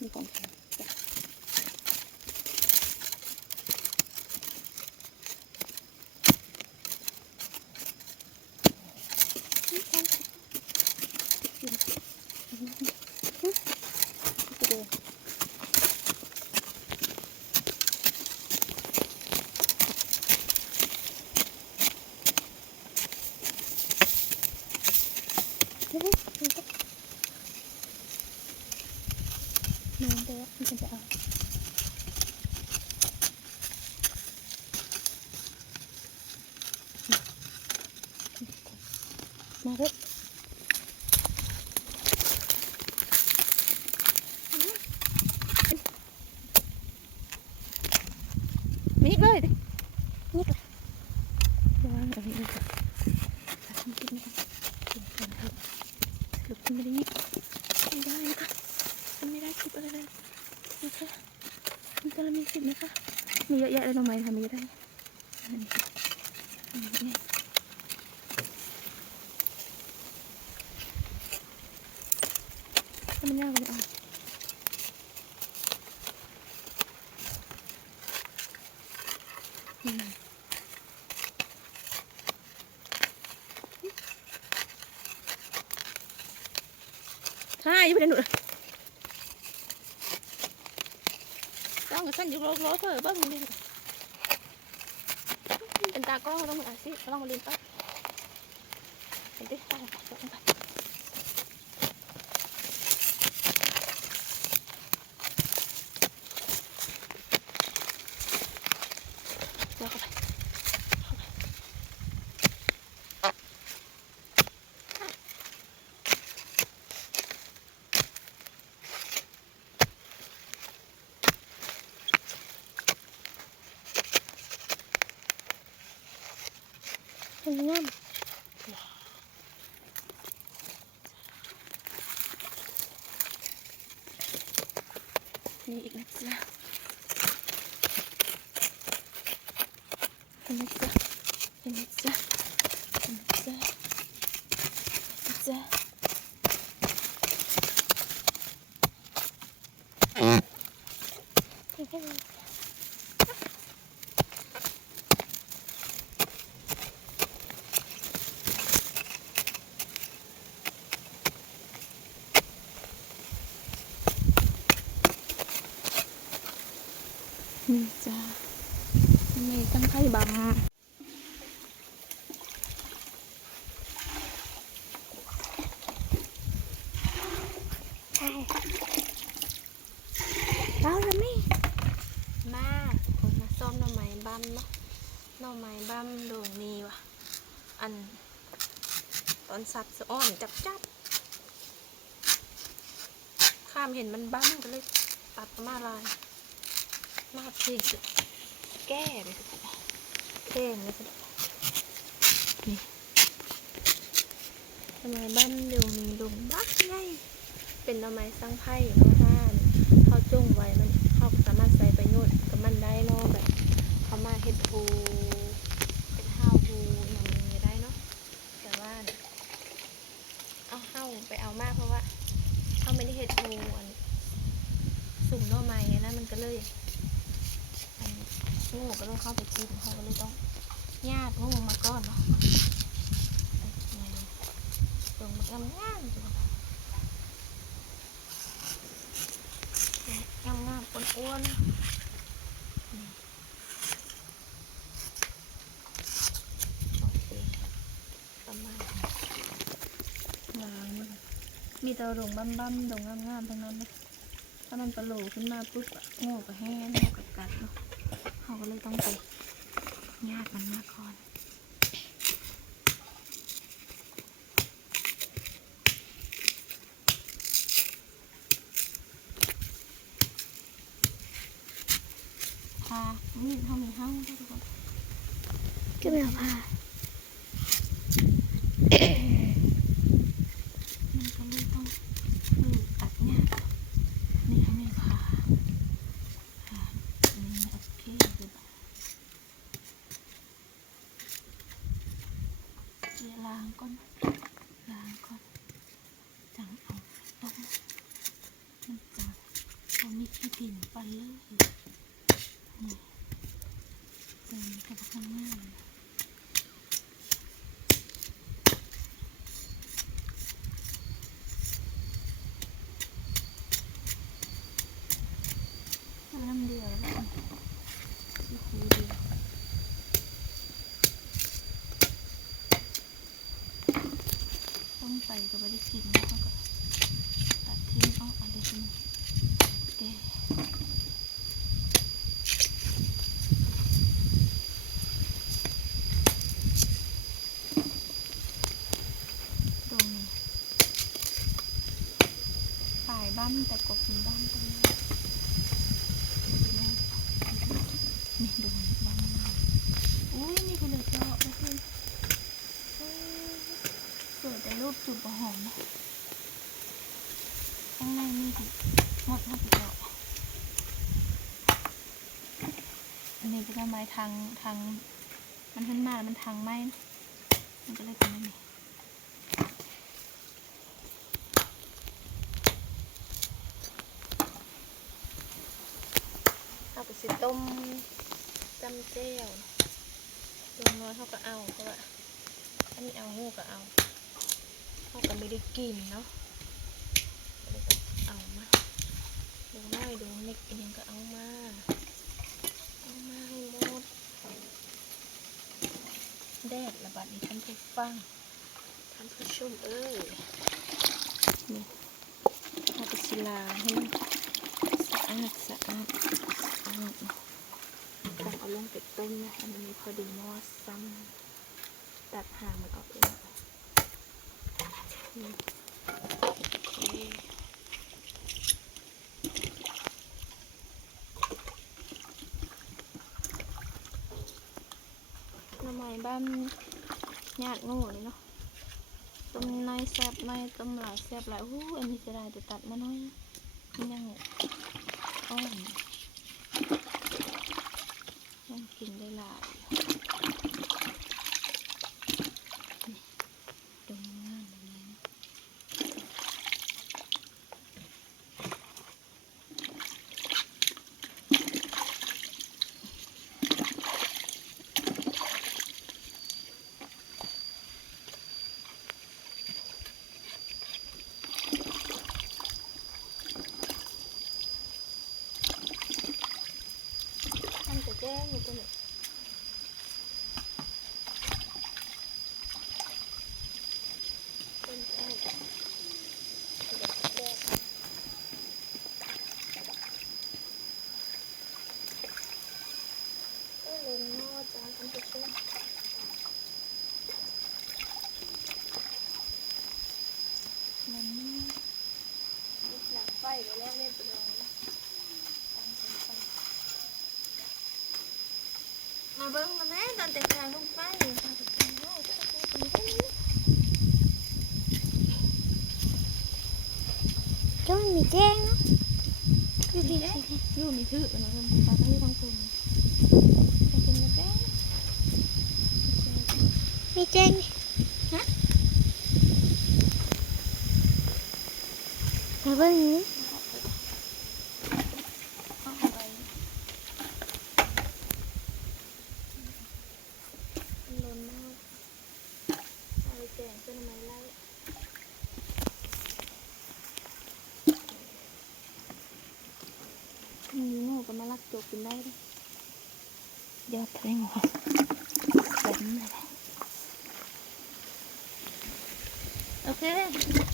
이렇 게. มาเด้อมิกเลยดิมิกเลยระวังเอาไปอีกอะทำกินกันกินกันครับสรุปกินไม่ได้มิกไม่ได้นะคะทำไม่ได้คลิปอะไรเลยนะคะมันจะมีสิทธิ์นะคะมีเยอะแยะเลยทำไมทำไม่ได้อันนี้อันนี้ถ้า มันยากเอาอืมใช่ยังไม่ได้หนุนต้องกับฉันอยู่รอรอเธอบ้างนี่เป็นตากล้องต้องอาชีพต้องมาเรียนต่อเห็นดิตาลงไปเดี๋ยวเข้าไปเข้าไป เห็นงามมีอีกนะจ๊ะเห็นนะจ๊ะเห็นนะจ๊ะเห็นนะจ๊ะเห็นนะจ๊ะเห็นแค่นี้นี่จ้ะนี่ตั้งไข่ บังใช่เราจะไม่มาคนมาซ่อมหน่อไม้บั้มเนาะหน่อไม้บั้มด่งมีว่ะ อัน ตอนสับสะอ้อนจับจับข้ามเห็นมันบั้มก็เลยตัดมาลาย มาพลงสิแก้เลย สิเลงเลยสินี่ทำไมบั้มโด่งมีโด่งบักไงเป็นหน่อไม้สังไพ่เนาะห้านเขาจุ้งไว้มันเขาสามารถใส่ไปนู่นกับมันได้เนาะแบบ เขามาเฮ็ดภูเป็นห้าวภูอย่างนี้ได้เนาะแต่ว่าเอาห้าวไปเอามากเพราะว่าเขาไม่ได้เฮ็ดภูอันสุ่มหน่อไม้นะมันก็เลยอันงูก็ เขาก็เลยต้องญาติงูมาก่อนเนาะตรงมันงามๆจังงามงามๆอ้วนโอเคประมาณนี้วางมันมีแต่ดงบั้มบั้มๆดงงามๆทั้งนั้นเลยถ้ามันกระโหลกขึ้นมาปุ๊บอะโง่กับแห้งโง่กับกัดเนาะเขาก็เลยต้องไป ญาติมันมาก่อนค่ะนี่เท่ามีเท่าได้ทุกคนก็ไม่เอาผ้า มันก็เลยต้องคือตัดหญ้านี่เขาไม่พาพาอันนี้โอเคเลยเดี๋ยวล้างก่อนล้างก่อนจังเอาต้มมันจัง เอามีขี้ดินเลยนี่ตรงนี้ก็ทำง่ายน้ำเดียวแล้วซีคูเดียวต้องไปก็ไม่ได้กินแล้วก็ตัดทิ้งเอาอันเดียวกันแกตรงนี้ฝ่าย บ้านแต่กบมีบ้านตรงนี้นี่ดูบ้านอุ้ยนี่ก็เลยเจาะนะเพื่อนสวยแต่รูปจุดประหอมนะข้างในนี่ดิหมดหมดแล้วอันนี้เป็นไม้ทางทาง มันขึ้นมาแล้วมันทางไม้มันก็เลยเป็นแบบนี้ เอาไปสิต้มจำเจ้วลงน้อยเขาก็เอาเพราะว่าอันนี้เอาหูก็เอาเขาก็ไม่ได้กินเนาะเอามาดูน้อยดูนิกเองก็เอามาเอามาให้หมดแดดระบาดนี้ท่านผู้ฟังท่านผู้ชมเอ้ยนี่เอาไปศิลาให้มันสะอาดสะอาด สะอาดเนาะต้องเอาลงไปต้มนะให้มันมีพอดีมอซ้ำตัดหางมันออกเอเคหน้ำไม้บ้านญาติงูนี่เนาะต้มในอยแซ่บในอยต้มหลายแซ่บหลายอู้อันนี้จะได้แต่ตัดมาน้อยนะมันยังอ่อน กินได้หลายนี่ดงงามแบบนี้นะมันจะแจ้งอยู่ตัวนี้ ต้นข้าวเด็กแรกก็เลยนอจ้าท่านผู้ชมมันนี่หลังไฟไปแล้วเรียบร้อยตั้งเป็นไฟ มาเบิ้งมาแม่ตอนแต่งกายลงไปตอนแต่งกายลงไปตรงนี้ ก็มันมีแจ้งเนาะอยู่ที่อยู่ในถือนะเพื่อนปลาตั้งที่ทั้งคุณจะเป็นแจ้งมีแจ้งฮะมาเบิ่งนี้เอาไปมันล้นมากเอา ไปแกงเพื่อนไม้ไล่มีหมูก็มาลักจกกินได้ด้วยยอดทะเลหมูเต็มเลยโอเค